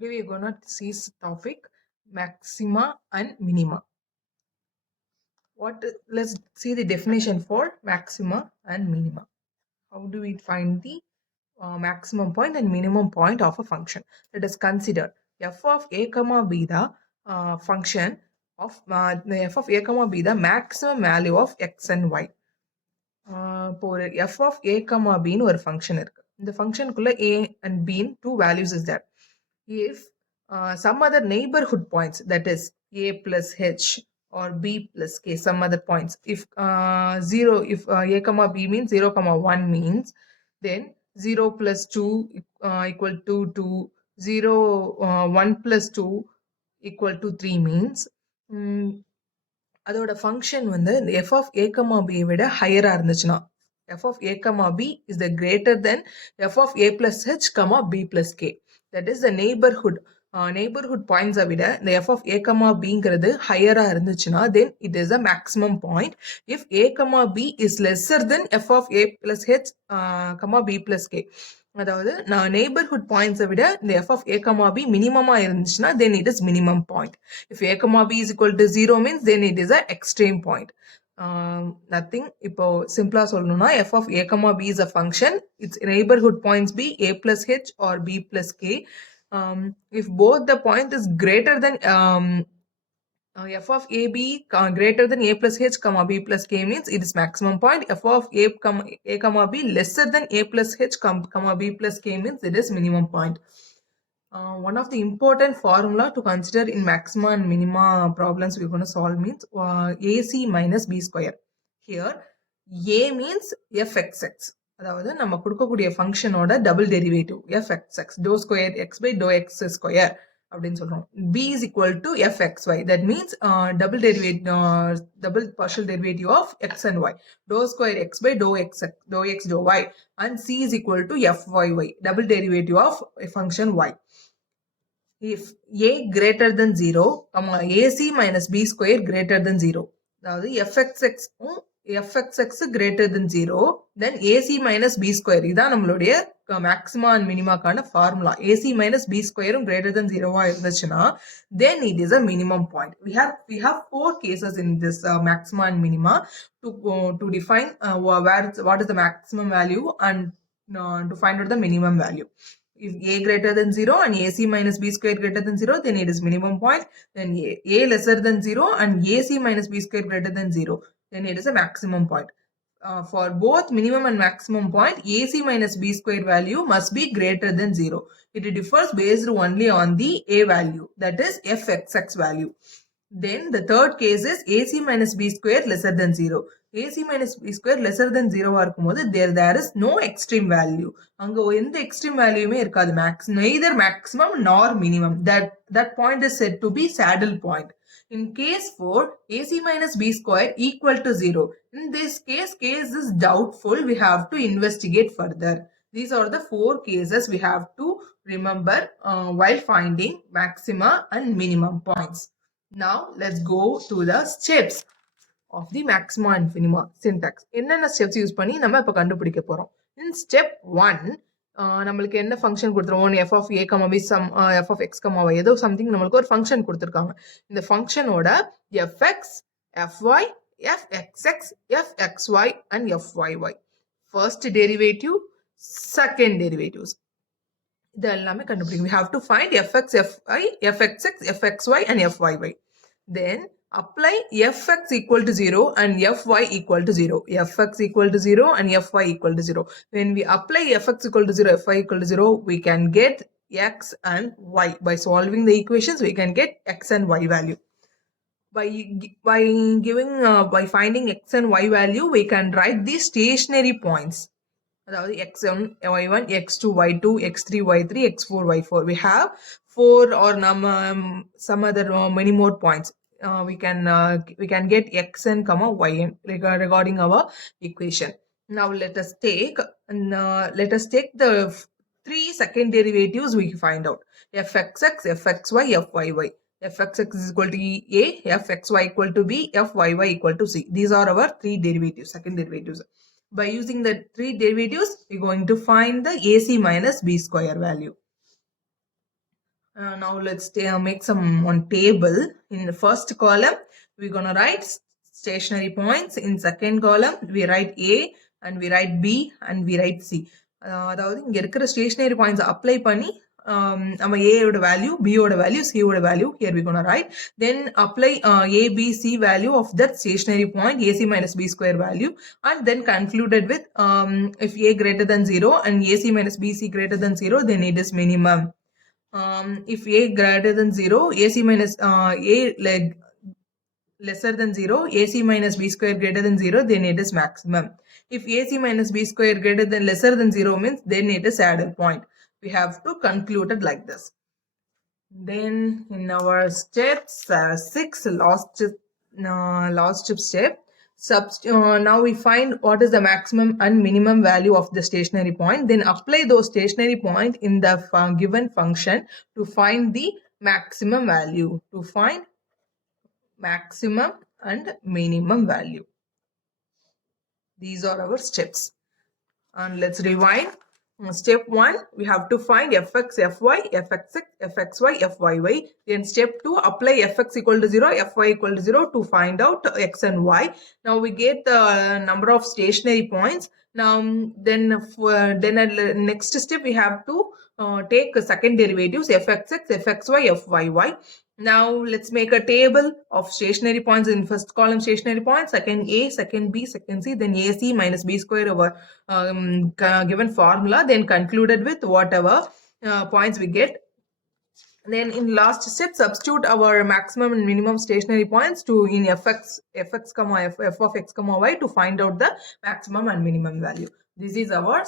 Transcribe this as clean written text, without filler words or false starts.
Today we are going to see this topic maxima and minima. Let's see the definition for maxima and minima. How do we find the maximum point and minimum point of a function? Let us consider f of a comma b the function of the f of a comma b the maximum value of x and y. இப்போ ஒரு f of a comma b ன்னு ஒரு function இருக்கு. இந்த ஃபங்க்ஷனுக்குள்ள a and b ன்னு two values is there. If some other neighborhood points, that is a plus h or b plus k, some other points, if a comma b means 0 comma 1 means, then 0 plus 2 equal to 2, 0 1 plus 2 equal to 3 means அதோட function வந்து f of a comma b விட ஹையரா இருந்துச்சுன்னா f of a comma b is the greater than f of a plus h comma b plus k. That is the neighborhood points விட the f of a comma bங்கிறது ஹையரா இருந்துச்சுன்னா then it is a maximum point. If a comma b is lesser than f of a plus h comma b plus k, அதாவது நான் neighborhood points விட இந்த f of a comma b minimum இருந்துச்சுன்னா then it is minimum point. If a comma b is equal to 0 means then it is a extreme point. Nothing. இப்போ சிம்பிளா சொல்லணும்னா f of a comma b is a function. Its neighborhood points be a plus h or b plus k. If both the point is greater than f of a b greater than a plus h comma b plus k means it is maximum point. F of a comma b lesser than a plus h comma b plus k means it is minimum point. One of the important formula to consider in maxima and minima problems we're going to solve means AC minus b square. Here a means fxx, அதாவது நம்ம கொடுக்கக்கூடிய ஃபங்க்ஷனோட double derivative fxx, dou square x by dou x square அப்படின்னு சொல்றோம். b is equal to fxy, that means double partial derivative of x and y, dou square x by dou x dou y, and c is equal to fyy, double derivative of a function y. If a greater than 0, ac minus b square greater than 0, அதாவது fxx greater than 0, then ac minus b square, இதான் நம்மளுடைய maxima and minima கான formula. ac minus b square greater than 0 இருந்துச்சுன்னா then it is a minimum point. We have four cases in this maxima and minima to define what is the maximum value and to find out the minimum value. If a greater than 0 and ac minus b square greater than 0, then it is minimum point. Then a lesser than 0 and ac minus b square greater than 0, then it is a maximum point. For both minimum and maximum point, ac minus b square value must be greater than 0. It differs based only on the a value, that is fxx value. Then the third case is ac minus b square lesser than 0. ac minus b square lesser than 0 இருக்கும்போது there is no extreme value. அங்க எந்த extreme valueமே இருக்காது. Neither maximum nor minimum. That point is said to be saddle point. In case 4, ac minus b square equal to 0. In this case is doubtful. We have to investigate further. These are the four cases we have to remember while finding maxima and minimum points. Now let's go to the steps of the maxima and minima syntax. என்னென்ன steps use பண்ணி நம்ம இப்ப கண்டுபிடிக்க போறோம். In step 1, நம்மளுக்கு என்ன function கொடுத்துருவோம், f of a comma b sum f of x comma y ஏதோ சம்திங் நம்மளுக்கு ஒரு ஃபங்க்ஷன் கொடுத்துருக்காங்க. இந்த ஃபங்க்ஷனோட fx, fy, fxx, fxy and fyy, first derivative, second derivatives, இது எல்லாமே கண்டுபிடிக்கும். We have to find fx, fy, fxx, fxy and fyy. Then apply fx equal to 0 and fy equal to 0. fx equal to 0 and fy equal to 0. When we apply fx equal to 0, fy equal to 0, we can get x and y. By solving the equations, we can get x and y value. By finding x and y value, we can write the stationary points. அதாவது x1, y1, x2, y2, x3, y3, x4, y4. We have 4 or some other many more points. We can get xn comma yn regarding our equation. Now let us take the 3 second derivatives we find out. fxx, fxy, fyy. fxx is equal to a, fxy equal to b, fyy equal to c. These are our 3 derivatives, second derivatives. By using the 3 derivatives, we're going to find the ac minus b square value. Now let's make one table. In the first column, we're gonna write stationary points. In second column, we write A and we write B and we write C. அதாவது இங்க இருக்கிற stationary points apply பண்ணி நம்ம A ஓட value, B ஓட value, C ஓட value here we gonna write. Then apply A, B, C value of that stationary point AC minus B square value, and then concluded with if A greater than 0 and AC minus BC greater than 0, then it is minimum. If A greater than 0, AC minus A lesser than 0, AC minus B square greater than 0, then it is maximum. If AC minus B square greater than lesser than 0 means then it is saddle point. We have to conclude it like this. Then in our steps 6, last step, now we find what is the maximum and minimum value of the stationary point. Then apply those stationary point in the given function to find the maximum value, to find maximum and minimum value. These are our steps. And let's rewind. Step 1, we have to find fx, fy, fxx, fxy, fyy. Then step 2, apply fx equal to 0, fy equal to 0 to find out x and y. Now we get the number of stationary points. Now then at next step we have to take second derivatives fxx, fxy, fyy. Now let's make a table of stationary points. In first column stationary points, second A, second B, second C, then AC minus B square over given formula, then concluded with whatever points we get. Then in last step, substitute our maximum and minimum stationary points to in fx comma f of x comma y to find out the maximum and minimum value. This is our